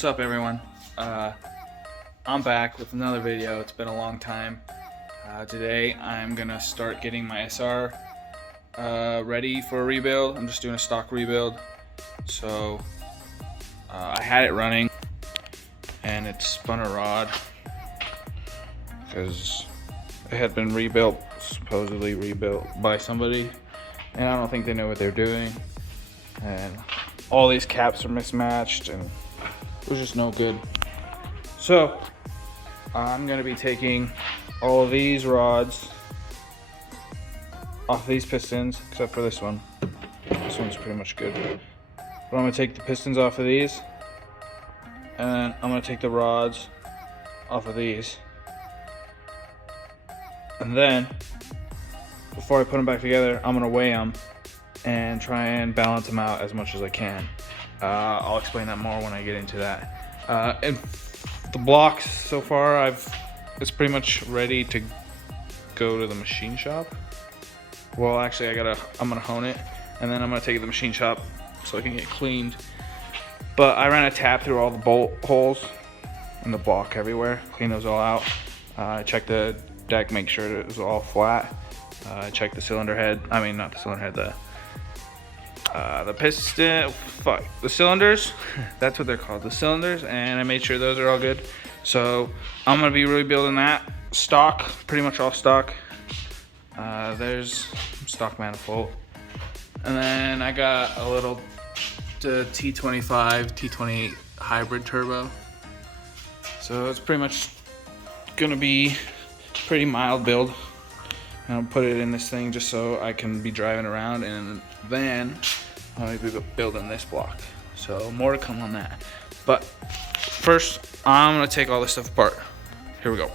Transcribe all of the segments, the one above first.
What's up, everyone? I'm back with another video. It's been a long time. Today I'm gonna start getting my SR ready for a rebuild. I'm just doing a stock rebuild. So I had it running and it spun a rod because it had been rebuilt, supposedly rebuilt by somebody, and I don't think they know what they're doing, and all these caps are mismatched and it was just no good. So I'm gonna be taking all of these rods off these pistons, except for this one. This one's pretty much good. But I'm gonna take the pistons off of these, and then I'm gonna take the rods off of these. And then, before I put them back together, I'm gonna weigh them and try and balance them out as much as I can. I'll explain that more when I get into that. And the blocks so far, it's pretty much ready to go to the machine shop. Well, actually, I'm gonna hone it, and then I'm gonna take it to the machine shop so it can get cleaned. But I ran a tap through all the bolt holes in the block everywhere, clean those all out. I checked the deck, make sure it was all flat. I checked the cylinder head. I mean, not the cylinder head, the piston, the cylinders. That's what they're called, the cylinders. And I made sure those are all good. So I'm gonna be rebuilding that stock, pretty much all stock. There's stock manifold, and then I got a little T25, T28 hybrid turbo. So it's pretty much gonna be pretty mild build. And I'll put it in this thing just so I can be driving around, and then I'll be building this block. So more to come on that. But first, I'm gonna take all this stuff apart. Here we go.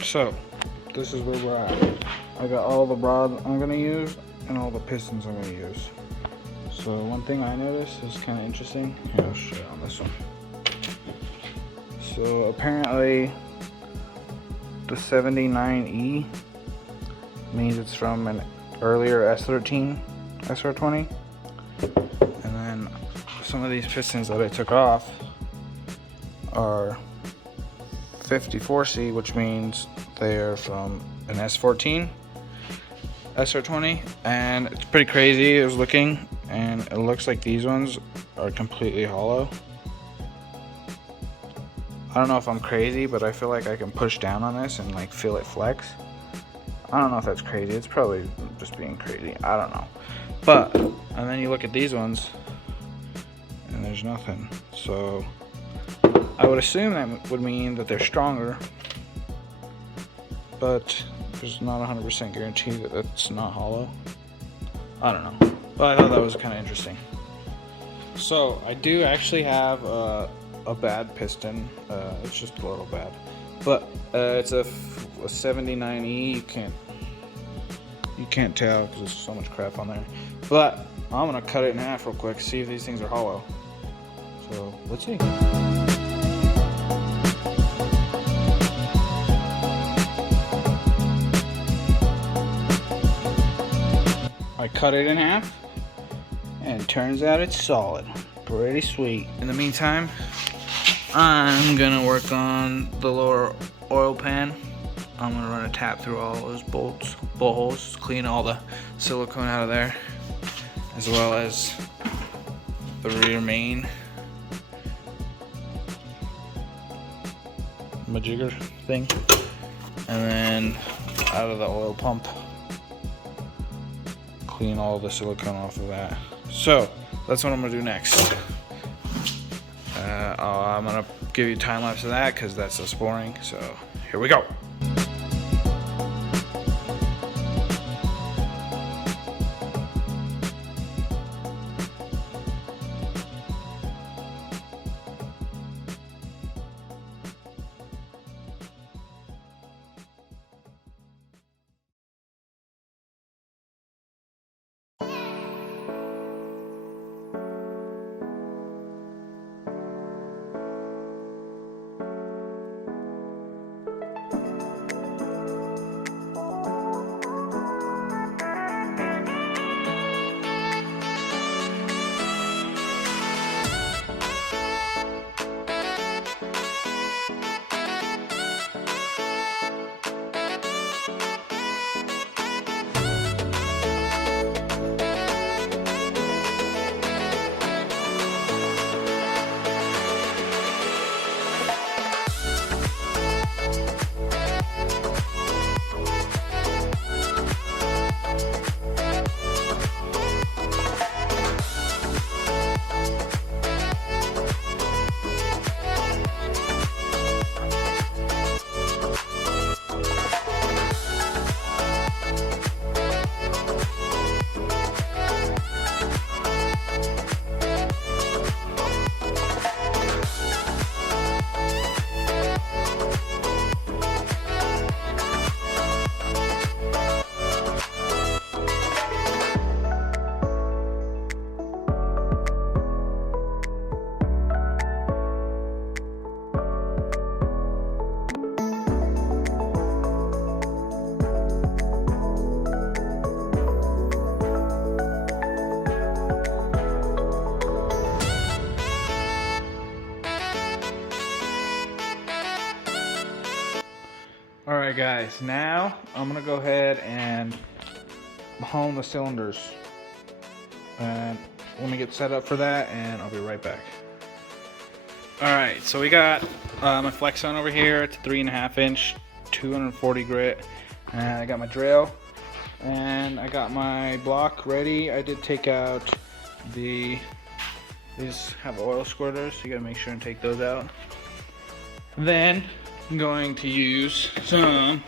So this is where we're at. I got all the rods I'm gonna use and all the pistons I'm gonna use. So one thing I noticed is kind of interesting. Here, I'll show you on this one. So apparently the 79E means it's from an earlier S13 SR20, and then some of these pistons that I took off are 54C, which means they're from an S14 SR20, and it's pretty crazy. I was looking, and it looks like these ones are completely hollow. I don't know if I'm crazy, but I feel like I can push down on this and like feel it flex. I don't know if that's crazy. It's probably just being crazy. I don't know. But, and then you look at these ones, and there's nothing. So I would assume that would mean that they're stronger, but there's not 100% guarantee that it's not hollow. I don't know, but I thought that was kind of interesting. So I do actually have a bad piston. It's just a little bad, but it's a 79E. You can't tell because there's so much crap on there. But I'm gonna cut it in half real quick, see if these things are hollow. So let's see. I cut it in half, and it turns out it's solid. Pretty sweet. In the meantime, I'm gonna work on the lower oil pan. I'm gonna run a tap through all those bolt holes, clean all the silicone out of there, as well as the rear main majigger thing, and then out of the oil pump, clean all the silicone off of that. So that's what I'm gonna do next. I'm gonna give you a time lapse of that because that's just boring. So here we go. Alright guys, now I'm gonna go ahead and hone the cylinders, and let me get set up for that and I'll be right back. Alright, so we got my flex zone over here. It's a 3.5 inch 240 grit, and I got my drill and I got my block ready. I did take out these have oil squirters, so you gotta make sure and take those out. Then I'm going to use some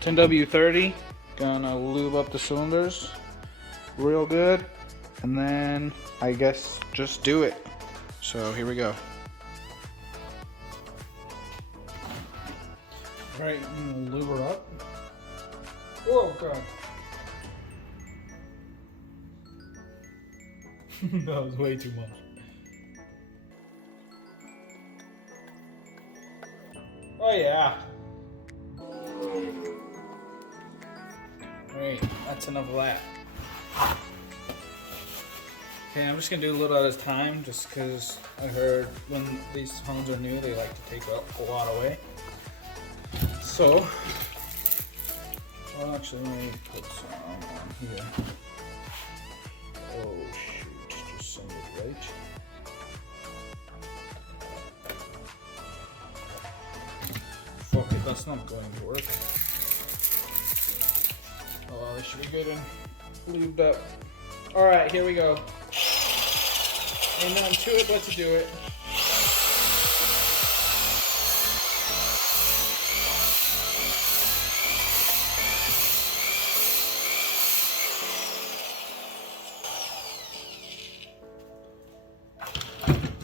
10W30, gonna lube up the cylinders real good, and then I guess just do it. So here we go. Alright, I'm gonna lube her up. Oh god. That was way too much. Oh yeah. Alright, that's enough of that. Okay, I'm just gonna do a little at a time, just because I heard when these hones are new, they like to take a lot away. So, well, actually, let me put some on here. Oh shoot, just send it right. Fuck it, that's not going to work. Oh, this should be good and lubed up. Alright, here we go. Ain't nothing to it but to do it.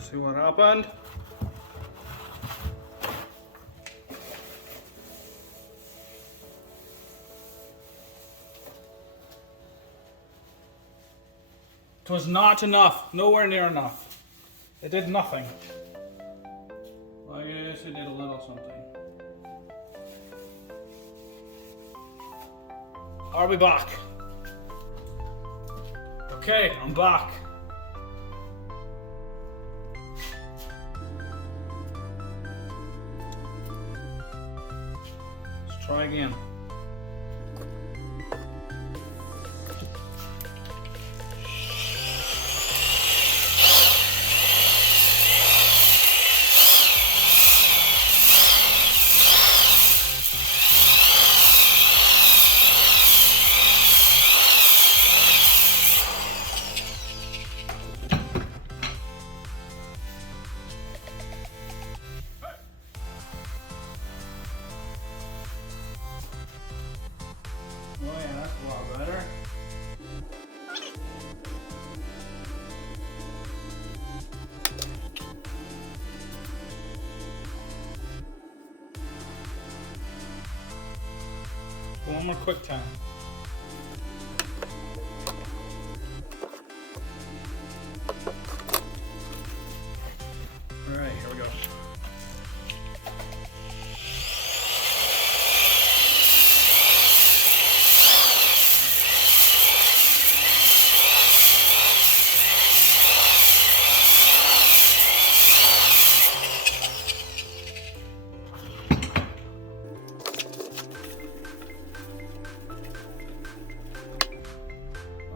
See what happened? It was not enough, nowhere near enough. It did nothing. Well, I guess it did a little something. Are we back? Okay, I'm back. Let's try again. Oh yeah, that's a lot better. One more quick time. All right, here we go.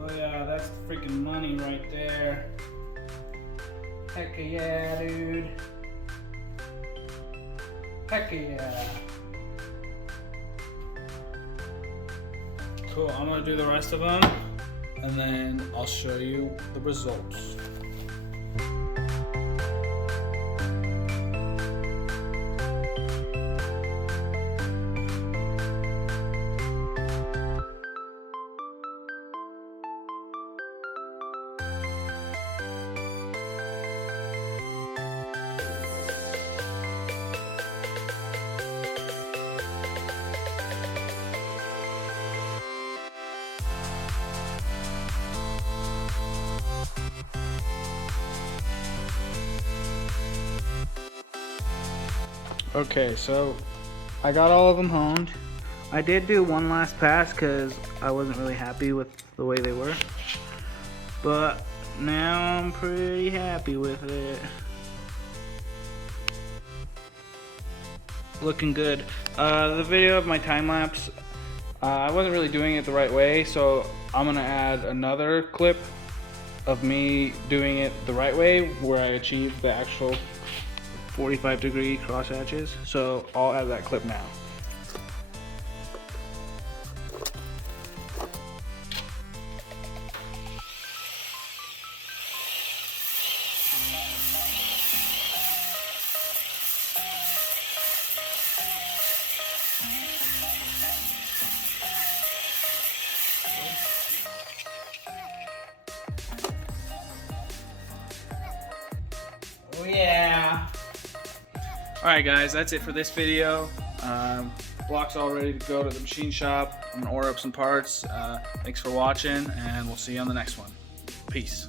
Oh yeah, that's freaking money right there. Heck yeah, dude. Heck yeah. Cool, I'm gonna do the rest of them and then I'll show you the results. Okay, so I got all of them honed. I did do one last pass because I wasn't really happy with the way they were. But now I'm pretty happy with it. Looking good. The video of my time lapse, I wasn't really doing it the right way, so I'm gonna add another clip of me doing it the right way where I achieved the actual 45-degree cross hatches. So I'll add that clip now. Oh yeah. Alright guys, that's it for this video. Block's all ready to go to the machine shop. I'm gonna order up some parts. Thanks for watching and we'll see you on the next one. Peace.